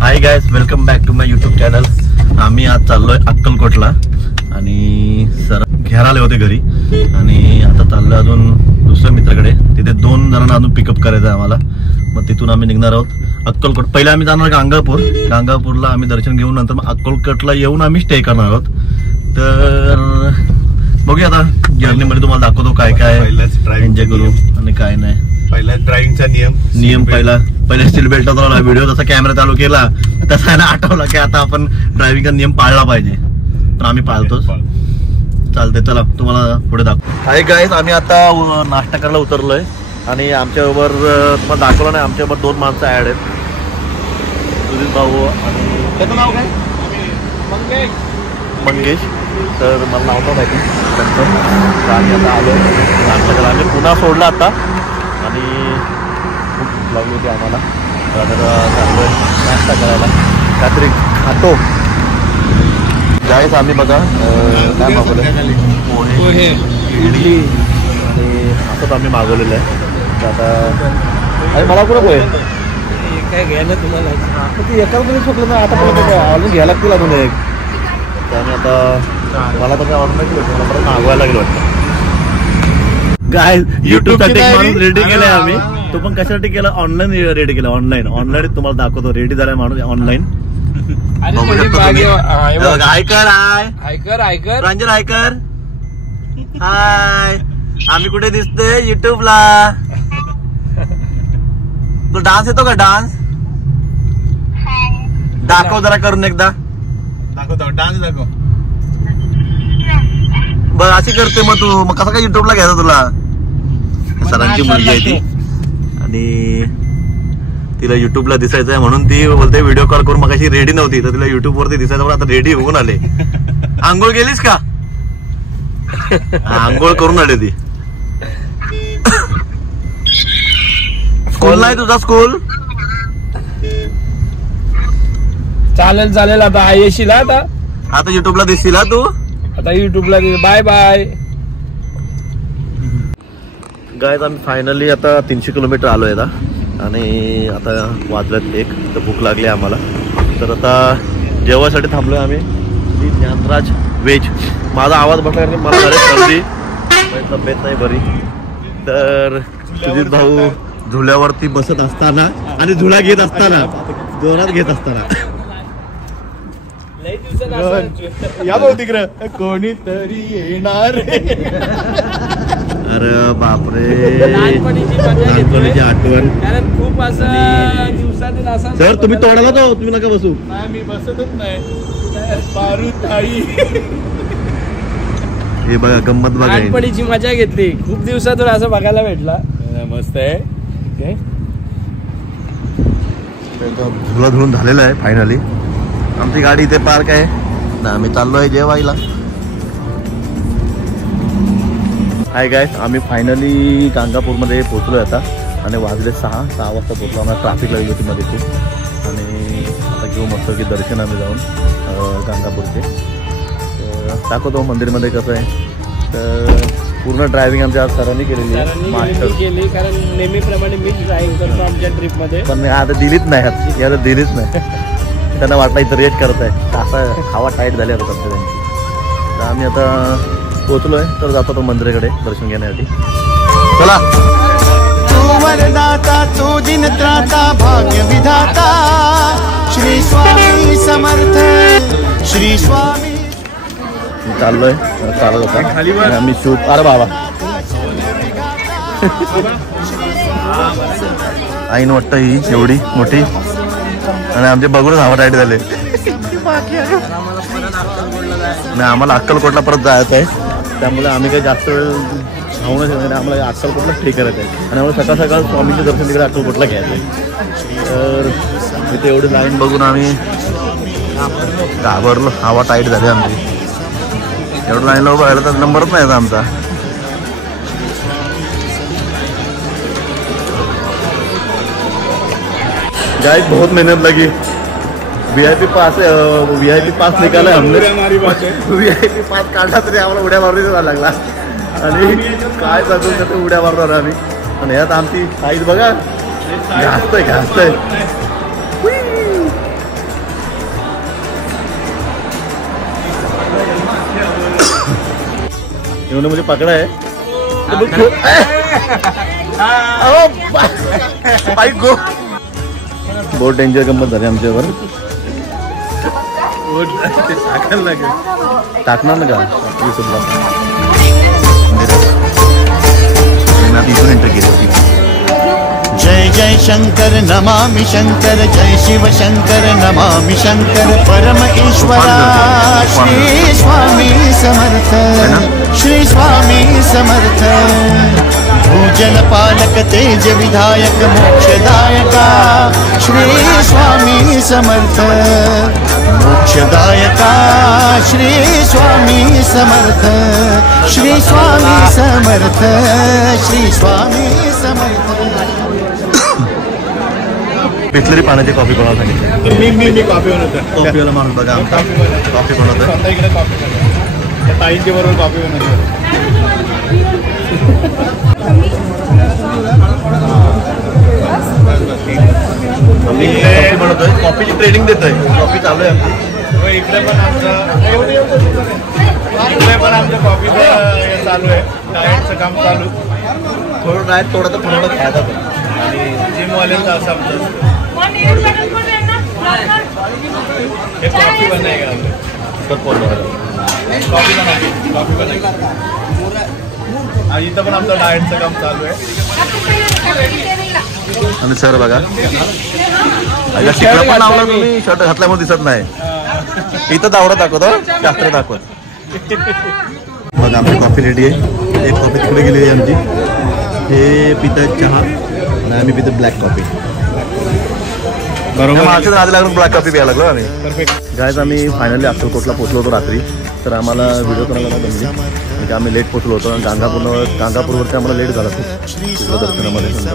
High guys, welcome back to my YouTube channel. आम्ही आज चाललोय अक्कलकोटला आणि सर घ्यायला आले होते घरी आणि आता चाललोय अजून दुसऱ्या मित्राकडे. तिथे 2 जणांना अजून पिकअप करायचं आहे आम्हाला. मग तिथून आम्ही निघणार आहोत अक्कलकोट. पहिले आम्ही जाणार गांगापूरला आम्ही दर्शन घेऊन नंतर मग अक्कलकोटला येऊन आम्ही स्टे करणार आहोत. तर बघूया आता जर्नीमध्ये तुम्हाला दाखवतो काय काय एन्जॉय करू आणि काय नाही. पहिला ड्रायव्हिंगचा नियम पहिला सीट बेल्ट होता. व्हिडिओ जसा कॅमेरा चालू केला तसा आठवला की आता आपण ड्रायव्हिंगचा नियम पाळला पाहिजे. पण आम्ही पाळतोच. चालतंय, चला तुम्हाला पुढे दाखव. हाय गाईज, आम्ही आता नाश्ता करायला उतरलोय आणि आमच्याबरोबर तुम्हाला दाखवलं नाही, आमच्याबरोबर 2 माणसं ऍड आहेत. सुधीर भाऊ आणि त्याचं नाव काय? मंगेश. तर मला नाव तर माहिती. आम्ही आता आलो नाश्ता करायला. आम्ही पुन्हा सोडला आता आणि खूप लागली होती आम्हाला. चाललोय नाश्ता करायला, काहीतरी खातो. गाईस आम्ही बघा काय मागवलं, पोहे, इडली आणि असंच आम्ही मागवलेलं आहे. तर आता अरे मला कुठं पोहे काय घ्यायला तुम्हाला ती एका कोणी चुकलं ना. आता मला अजून घ्यायला लागतील अजून एक. त्यामुळे आता मला तर काय ऑर्डर नाही केलं, मला परत मागवायला लागेल वाटतं. गाईस युट्यूब साठी माणूस रेडी केलाय आम्ही. तो पण कशासाठी केला? ऑनलाईन रेडी केला. ऑनलाईन तुम्हाला दाखवतो. रेडी झालाय माणूस ऑनलाईन. प्रांजल हायकर हाय. आम्ही कुठे दिसतोय? युट्यूबला. तो डान्स येतो का? डान्स दाखव जरा करून एकदा. दाखव डान्स दाखव. बरं अशी करते मग तू. मग कसं काय युट्यूबला घ्यायचं तुला? सरांची मुलगी आहे ती आणि तिला युट्यूबला दिसायचं आहे म्हणून ती बोलते व्हिडिओ कॉल करून. मग अशी रेडी नव्हती तर तिला युट्यूब वरती दिसायचं. पण आता रेडी होऊन आले. आंघोळ गेलीस का? आंघोळ करून आले ती. स्कूल नाही तुझा? स्कूल चालेल आता येशील. आता युट्यूबला दिसशील तू. आता युट्यूबला बाय बाय. गाईज आम्ही फायनली आता 300 किलोमीटर आलोय आता आणि आता वाजल्यात 1. तर भूक लागली आम्हाला. तर आता जेवणासाठी थांबलोय आम्ही. ज्ञानराज व्हेज. माझा आवाज बसला कारण मला बरेच सर्दी, तब्येत नाही बरी. तर सुजित भाऊ झुल्यावरती बसत असताना आणि झुला घेत असताना, जोरात घेत असताना या भाऊ तिकडं कोणीतरी येणार. अरे बापरे, लहानपणीची आठवण. खूप असं दिवसातून असं. सर तुम्ही तोडाला तो, तुम्ही नका बसू. मी बसतच नाही. पारू ताई हे बघा गंमत बघा. लहानपणीची मजा घेतली. खूप दिवसातून असं बघायला भेटला. मस्त आहे. धुला धुवून झालेला आहे फायनली. आमची गाडी इथे पार्क आहे ना. आम्ही चाललोय जेवायला. हाय गाईस, आम्ही फायनली गांगापूरमध्ये पोहोचलोय आता आणि वाजले 6 वाजता पोहोचलो. आम्हाला ट्रॅफिक लागली होती मध्ये खूप आणि आता घेऊ मस्त की दर्शन आम्ही जाऊन गांगापूरचे. दाखवतो मंदिरमध्ये कसं आहे. तर पूर्ण ड्रायव्हिंग आमच्या सरांनी केलेली आहे. मास्टर केली कारण नेहमीप्रमाणे मीच ड्रायव्हिंग करतो आमच्या ट्रिपमध्ये. पण आता दिलीच नाही, याला दिलीच नाही. त्यांना वाटलं इथं रेस्ट करत आहे. असं हवा टाईट झाली आता सध्या त्यांची. तर आम्ही आता पोहोचलोय. तर जातो तो मंदिराकडे दर्शन घेण्यासाठी. चला. तू वरदाता, तू दिनत्राता, भाग्य विधाता, श्री स्वामी समर्थ, श्री स्वामी. चाललोय चालत होता आम्ही शूट. अरे बाबा आईन वाटतं ही एवढी मोठी आणि आमचे बघूनच हवा टाईट झाले. नाही आम्हाला अक्कलकोटला परत जायचं आहे. त्यामुळे आम्ही काही जास्त वेळ धावणं शकत नाही. आम्हाला अक्कलकोटला स्टे करायचं आहे आणि आम्हाला सकाळ सकाळ स्वामींचं दर्शन तिकडे अक्कलकोटला घ्यायचं आहे. तर इथे एवढी लाईन बघून आम्ही घाबरलो. हवा टाईट झाली आमची. एवढं लाईनला उभं राहिलं तर नंबरच नाही आमचा. गाइस बहुत मेहनत लगी. वीआईपी पास निकाला है हमने. वीआईपी पास काढला तरी आम्हाला उड्या मारून लागला आणि काय सांगू कसं उड्या मारणार आम्ही. आणि यात आमची साईज बघा घासतंय. इन्होंने मुझे पकड़ा है बहुत डेंजर गंमत झाली आमच्यावर. टाकणार ना का इथून एंटर केली होती. जय जय शंकर नमामि शंकर जय शिव शंकर नमामि शंकर परम ईश्वरा श्री स्वामी समर्थ श्री स्वामी समर्थ भूजल पालक तेज विधायक मोक्षदायका श्री स्वामी समर्थ मोक्षदायका श्री स्वामी समर्थ श्री स्वामी समर्थ श्री स्वामी समर्थ. बिसलरी पाण्याची कॉफी बनवायला सांगितली. मी कॉफी बनवतो. कॉफीवाला माणूस बघा आमचा कॉफी बनवतोय. आता इकडे कॉफी बनवतो. ताईंच्या बरोबर कॉफी बनवतो. आम्ही कॉफी बनवतोय. कॉफीची ट्रेनिंग देतोय. कॉफी चालू आहे आमची. इकडे पण आमचं कॉफीचं हे चालू आहे. डाएटचं काम चालू. थोडं डाएट थोडं खायचा पण. आणि जिमवाल्यांचं असं आमचं हे कॉफी पण नाही का फोन कॉफी पण नाही. आणि इथं पण आमचं डाएटचं काम चालू आहे. आणि सर बघा तिकडं पण लावला तुम्ही शर्ट घातल्यामुळे दिसत नाही. इथं दावडा दाखवतो शास्त्र दाखवत. बघा आमची कॉफी रेडी आहे. एक कॉफी तिकडे गेली आहे आमची. हे पितात चहा आणि आम्ही पितो ब्लॅक कॉफी. बरोबर माझ्या आधी लागून ब्लॅक कॉफी प्यायला लागलो आम्ही. गायज आम्ही फायनली अक्कलकोटला पोहोचलो होतो रात्री. तर आम्हाला व्हिडिओ करायला जमली म्हणजे आम्ही लेट पोहोचलो होतो. आणि गांगापूरवरती आम्हाला लेट झाला खूप तिथलं दर्शनामध्ये. नंतर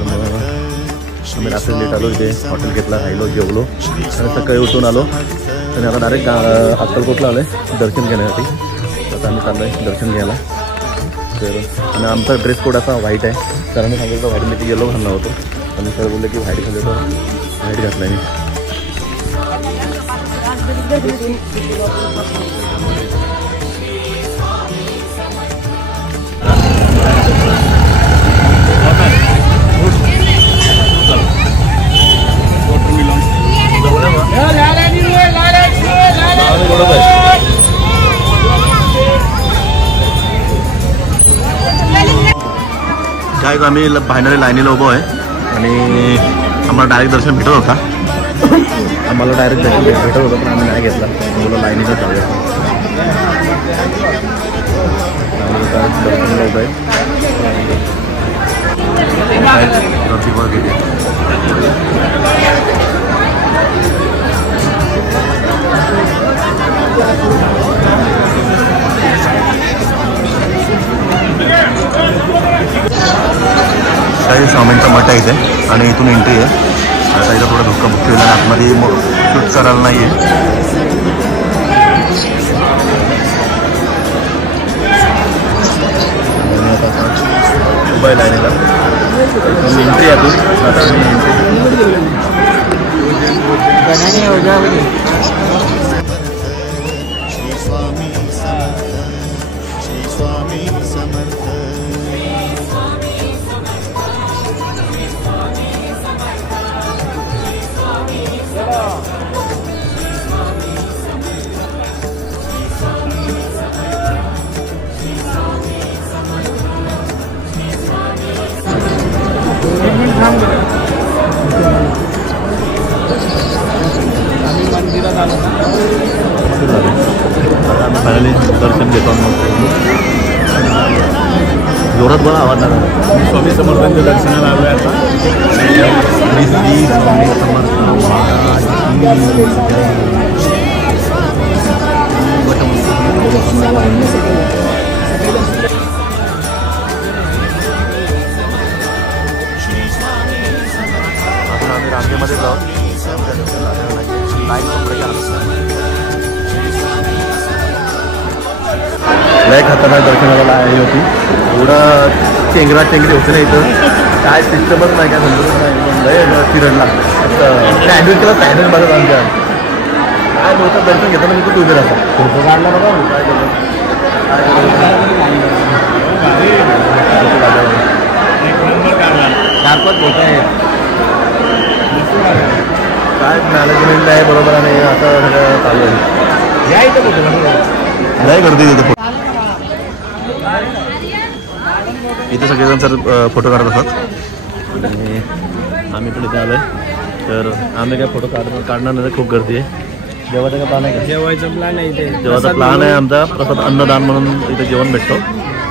आम्ही रात्री लेट आलो. इथे हॉटेल घेतला राहिलो जेवलो आणि सकाळी उठून आलो. आणि आता डायरेक्ट अक्कलकोटला आलो आहे दर्शन घेण्यासाठी. आता आम्ही चाललो आहे दर्शन घ्यायला. तर आणि आमचा ड्रेस कोड असा व्हाईट आहे. सरांनी सांगितलं व्हाईट मी येलो घालणार होतो. आणि सर बोलले की व्हाईट घालतो तर व्हाईट घातला मी. काय आम्ही फायनली लाईनीला उभो आहे. आणि आम्हाला डायरेक्ट दर्शन भेटत होता. आम्हाला डायरेक्ट दर्शन भेटत होतं पण आम्ही नाही घेतला. बोला लाईनीला जाऊया. दर्शनला उभं आहे. गर्दी बघ किती. काही स्वामींचा मठ आहे इथे आणि इथून एंट्री आहे. आता इथं थोडं धक्का मुक्की होईल. आतमध्ये शूट करायला नाही आहे. उभं लाईनीला एंट्री आहे. आता आम्ही एंट्री श्री स्वामी समर्थ. फायनली दर्शन घेतो. जोरात बघा आवाज लागला. स्वामी समर्थांच्या दर्शनाला आलो आहे आता. स्वामी समर्थ. आम्ही रांगेमध्ये जाऊ. लय खतरनाक दर्शनाला आली होती. एवढं चेंगरा चेंगरी होते ना इथं. काय सिस्टमच नाही काय समजतच नाही. लय फिरणला सँडविच केला. सँडविच बघत आमच्या काय लोक दर्शन घेताना मी तू उभे राहतात. फोटो काढला बघा काय एक नंबर काढला. 4-5 फोटो आहे. काय मॅनेजमेंट आहे बरोबर आणि आता सगळं चालू आहे. या इथं फोटो नाही गर्दी तिथे इथे सगळेजण सर फोटो काढत असतात आणि आम्ही पण इथे आलो आहे. तर आम्ही काय फोटो काढणार नाही, खूप गर्दी आहे. जेवायचा काय प्लॅन आहे का? जेवायचं प्लॅन आहे इथे. जेवायचा प्लॅन आहे आमचा. प्रसाद अन्नदान म्हणून इथे जेवण भेटतो.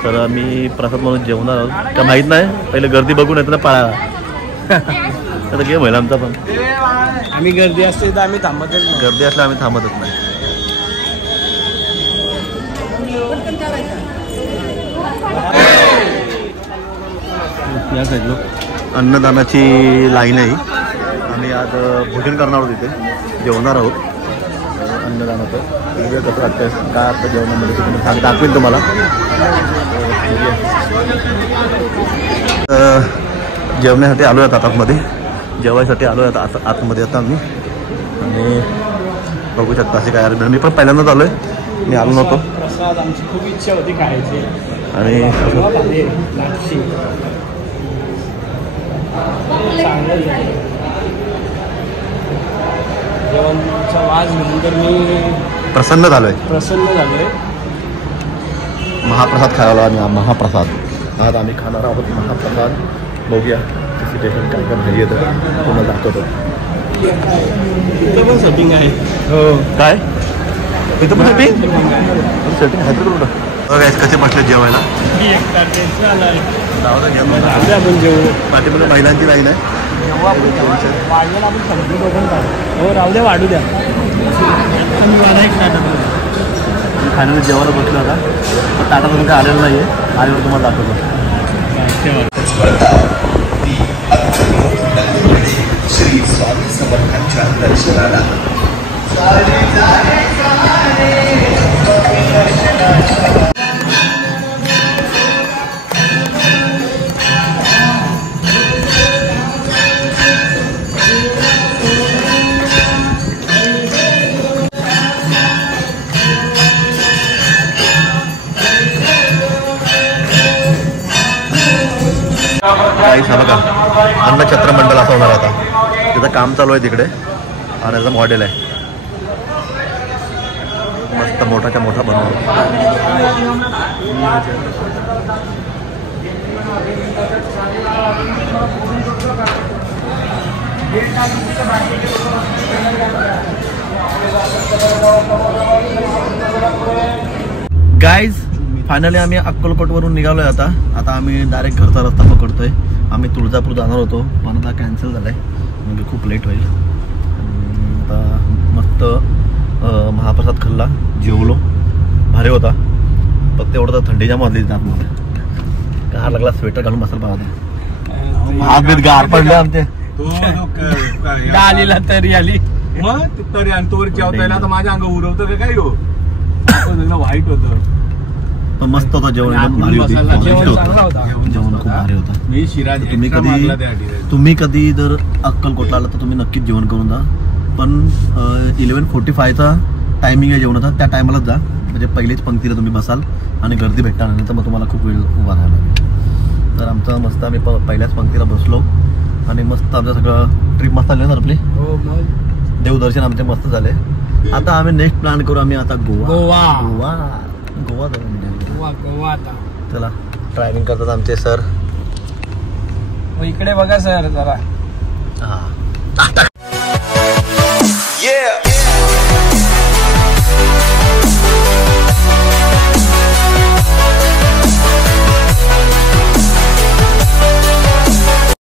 तर आम्ही प्रसाद म्हणून जेवणार आहोत का माहीत नाही. पहिले गर्दी बघून येतं ना पाळायला. आता गेम होईल आमचा पण. आम्ही गर्दी असते तर आम्ही थांबतच नाही. गर्दी असल्या आम्ही थांबतच नाही. या साईडला अन्नदानाची लाईन आहे. आम्ही आज भोजन करणार आहोत इथे, जेवणार आहोत अन्नदानाचं. म्हणजे कसं वाटतं काय आता जेवणामध्ये तुम्ही दाखवेल तुम्हाला. जेवण्यासाठी आलो आहेत आतमध्ये, जेवायसाठी आलो आहेत आतमध्ये आता आम्ही. आणि बघू शकता असे काय मी पण पहिल्यांदाच आलो आहे, मी आलो नव्हतो. प्रसाद आमची खूप इच्छा होती खायची आणि जेवणचा वास घेऊन तर मी प्रसन्न झालो आहे. प्रसन्न झालोय. महाप्रसाद खायला आम्ही महाप्रसाद आज आम्ही खाणार आहोत. महाप्रसाद बघूया सिच्युएशन काय काय भाजी येतं पुन्हा दाखवतो. इथं पण सेटिंग आहे. हो काय इथं पण सेटिंग सेटिंग आहे तर बघा कसे बसले जेवायला. आपण जेवू. पाठीमध्ये महिलांची लाईन आहे. वाढलं आपण कंप्लीट ओपन काढू. हो राहू द्या, वाढू द्या. फायनली जेवायला बसलो आता. ताटा तुम्ही काय आलेलं नाही आहे, आल्यावर तुम्हाला दाखवतो. श्री स्वामी समर्थांच्या दर्शनाला काही सांगा का अन्नछत्र मंडळ असं होणार आता. तिथं काम चालू आहे तिकडे आणि त्याचं मॉडेल आहे मस्त मोठाच्या मोठा बनवतो. गाईज फायनली आम्ही अक्कलकोटवरून निघालोय आता. आता आम्ही डायरेक्ट घरचा रस्ता पकडतोय. आम्ही तुळजापूर जाणार होतो पण आता कॅन्सल झालं आहे म्हणजे खूप लेट होईल. आता मस्त महाप्रसाद खाल्ला, जेवलो, भारी होता. फक्त एवढं तर थंडीच्या मधली जात मला गार लागला. स्वेटर घालून बसायला पाहता. हात बीत गार पडले आमचे. आलीला तरी आली मग तरी आणि तोवर जेवतायला आता माझ्या अंग उरवतं का काय हो. वाईट होतं पण मस्त होता जेवण. भारी होती. जेवण खूप भारी होतं. मी शिराज तुम्ही कधी जर अक्कलकोटला आला तर तुम्ही नक्कीच जेवण करून जा. पण 11:45चा टायमिंग आहे जेवणाचा. त्या टायमालाच जा म्हणजे पहिलेच पंक्तीला तुम्ही बसाल आणि गर्दी भेटणार नाही तर मग तुम्हाला खूप वेळ उभा राहायला लागेल. तर आमचं मस्त आम्ही पहिल्याच पंक्तीला बसलो आणि मस्त आमचं सगळं ट्रिप मस्त झाली ना आपली. देवदर्शन आमचे मस्त झाले. आता आम्ही नेक्स्ट प्लॅन करू. आम्ही आता गोवा आता चला ड्रायव्हिंग करतात आमचे सर. इकडे बघा सर जरा. हां